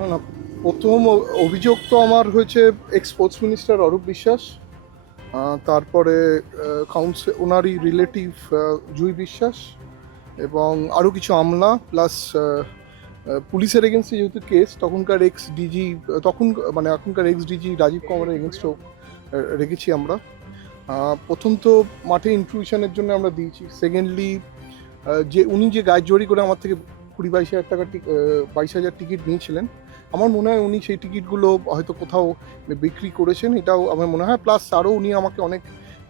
না না, প্রথম অভিযোগ তো আমার হয়েছে x sports minister Arup Biswas, তারপরে কাউন্সিল ওনারই রিলেটিভ জুই বিশ্বাস, এবং আরও কিছু আমলা প্লাস পুলিশের এগেনস্টে যেহেতু কেস, তখনকার এক্স ডিজি, তখন মানে এখনকার এক্স ডিজি রাজীব কুমারের এগেনস্টও রেখেছি আমরা। প্রথম তো মাঠে ইনক্লুশনের জন্য আমরা দিয়েছি। সেকেন্ডলি যে উনি যে গাইড জড়ি করে আমার থেকে 20-22 হাজার টাকা 22,000 টিকিট নিয়েছিলেন, আমার মনে হয় উনি সেই টিকিটগুলো হয়তো কোথাও বিক্রি করেছেন, এটাও আমার মনে হয়। প্লাস আরও উনি আমাকে অনেক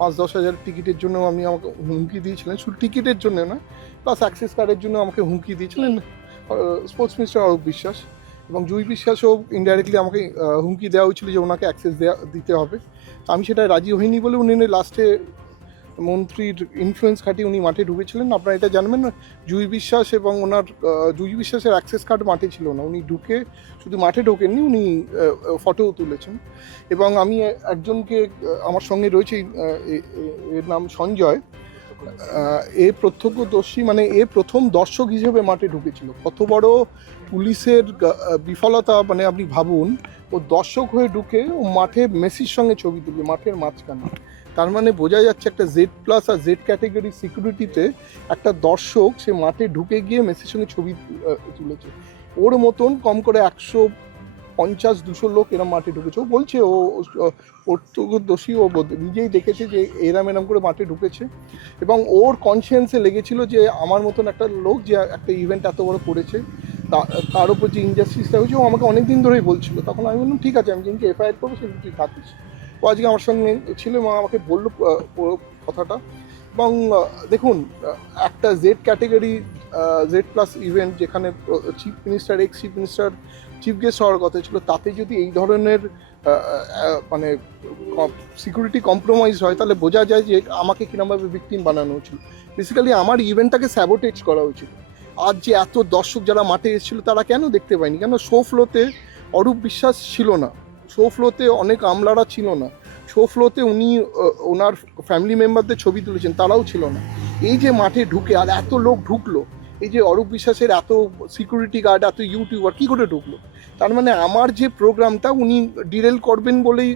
5-10 হাজার টিকিটের জন্য আমাকে হুমকি দিয়েছিলেন, শুধু টিকিটের জন্য না, প্লাস অ্যাক্সেস কার্ডের জন্য আমাকে হুমকি দিয়েছিলেন স্পোর্টস মিনিস্টার অরূপ বিশ্বাস। এবং জুই বিশ্বাসও ইনডাইরেক্টলি আমাকে হুমকি দেওয়া হয়েছিল যে ওনাকে অ্যাক্সেস দিতে হবে। তো আমি সেটা রাজি হইনি বলে উনি লাস্টে মন্ত্রীর ইনফ্লুয়েন্স খাটিয়ে উনি মাঠে ঢুকেছিলেন। আপনারা এটা জানবেন না, জুই বিশ্বাস এবং ওনার জুই বিশ্বাসের অ্যাক্সেস কার্ড মাঠে ছিল না, উনি ঢুকে শুধু মাঠে ঢোকেননি, উনি ফটোও তুলেছেন। এবং আমি একজনকে আমার সঙ্গে রয়েছে, এর নাম সঞ্জয়, এ প্রত্যক্ষদর্শী, মানে এ প্রথম দর্শক হিসেবে মাঠে ঢুকেছিল। কত বড় পুলিশের বিফলতা, মানে আপনি ভাবুন, ও দর্শক হয়ে ঢুকে ও মাঠে মেসির সঙ্গে ছবি তুলবে মাঠের মাঝখানে। তার মানে বোঝা যাচ্ছে একটা জেড প্লাস আর জেড ক্যাটেগরি সিকিউরিটিতে একটা দর্শক সে মাঠে ঢুকে গিয়ে মেসির সঙ্গে ছবি তুলেছে। ওর মতন কম করে 150-200 লোক এরম মাঠে ঢুকেছে। ও বলছে ও প্রত্যক্ষদর্শী, ও নিজেই দেখেছে যে এরম করে মাঠে ঢুকেছে, এবং ওর কনসিয়েন্সে লেগেছিল যে আমার মতন একটা লোক যে একটা ইভেন্ট এত বড় করেছে, তার উপর যে ইনজাস্টিসটা হয়েছে, ও আমাকে অনেক দিন ধরেই বলছিল। তখন আমি বললাম ঠিক আছে, আমি যেদিনকে এফআইআর করবো সেদিন তুই থাকিস। ও আজকে আমার সঙ্গে ছিল এবং আমাকে বললো কথাটা। এবং দেখুন, একটা Z category Z plus event, যেখানে chief minister, ex chief minister chief guest হওয়ার কথা ছিল, তাতে যদি এই ধরনের মানে সিকিউরিটি কম্প্রোমাইজ হয়, তাহলে বোঝা যায় যে আমাকে কিরমভাবে ভিকটিম বানানো হয়েছিল। বেসিক্যালি আমার ইভেন্টটাকে স্যাবোটেজ করা হয়েছিল। আর যে এত দর্শক যারা মাঠে এসেছিল তারা কেন দেখতে পায়নি? কেন শো ফ্লোতে অরূপ বিশ্বাস ছিল না, শো ফ্লোতে অনেক আমলারা ছিল না, শো ফ্লোতে উনি ওনার ফ্যামিলি মেম্বারদের ছবি তুলেছেন, তারাও ছিল না। এই যে মাঠে ঢুকে আর এত লোক ঢুকলো, এই যে অরূপ বিশ্বাসের এত সিকিউরিটি গার্ড, এত ইউটিউবার কী করে ঢুকলো? তার মানে আমার যে প্রোগ্রামটা উনি ডিরেল করবেন বলেই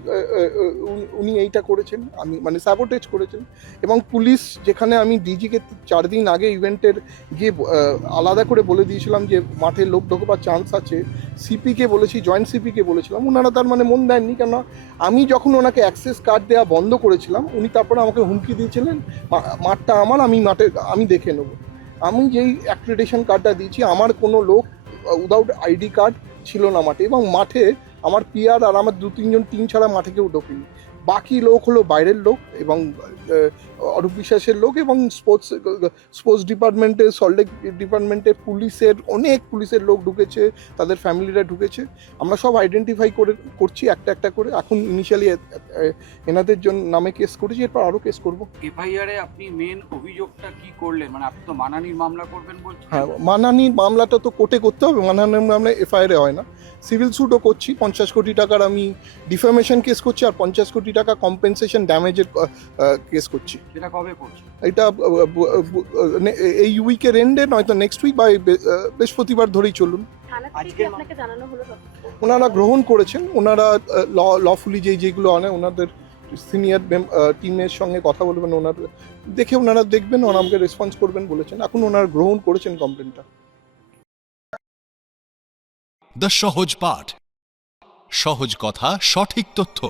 উনি এইটা করেছেন, আমি মানে স্যাবোটেজ করেছেন। এবং পুলিশ, যেখানে আমি ডিজিকে 4 দিন আগে ইভেন্টের গিয়ে আলাদা করে বলে দিয়েছিলাম যে মাঠে লোক ঢোকবার চান্স আছে, সিপিকে বলেছি, জয়েন্ট সিপিকে বলেছিলাম, ওনারা তার মানে মন দেননি। কেন, আমি যখন ওনাকে অ্যাক্সেস কার্ড দেওয়া বন্ধ করেছিলাম, উনি তারপরে আমাকে হুমকি দিয়েছিলেন মাঠটা আমার, আমি দেখে নেবো। আমি যেই অ্যাক্রেডিটেশন কার্ডটা দিয়েছি, আমার কোনো লোক উইদাউট আইডি কার্ড ছিল না মাঠে, এবং মাঠে আমার পিআর আর আমার 2-3 জন টিম ছাড়া মাঠে কেউ ঢোকেনি। বাকি লোক হলো বাইরের লোক এবং অরূপ বিশ্বাসের লোক, এবং স্পোর্টস ডিপার্টমেন্টে, সল্টলেক ডিপার্টমেন্টে অনেক পুলিশের লোক ঢুকেছে, তাদের ফ্যামিলিরা ঢুকেছে। আমরা সব আইডেন্টিফাই করছি একটা একটা করে। এখন ইনিশিয়ালি এনাদের জন্য নামে কেস করেছি, এরপর আরও কেস করবো। এফআইআরে আপনি মেন অভিযোগটা কি করলেন? মানে আপনি তো মানহানির মামলা করবেন বলছেন। হ্যাঁ, মানহানির মামলাটা তো কোর্টে করতে হবে, মানহানির মামলা এফআইআরে হয় না। সিভিল স্যুটও করছি, 50 কোটি টাকার আমি ডিফামেশন কেস করছি, আর 50 কোটি টাকা কম্পেনসেশন ড্যামেজের কেস করছি। সেটা কবে করছেন? এটা এই উইকের এন্ডে, নয়তো নেক্সট উইক বা বৃহস্পতিবার ধরেই চলুন। ওনারা গ্রহণ করেছেন, ওনারা লফুলি যেগুলো আনে, ওনাদের সিনিয়র টিমের সঙ্গে কথা বলবেন, ওনারা দেখবেন, ওনারা আমাকে রেসপন্স করবেন বলেছেন। এখন ওনারা গ্রহণ করেছেন কমপ্লেনটা। দ্য সহজ পাঠ, সহজ কথা, সঠিক তথ্য।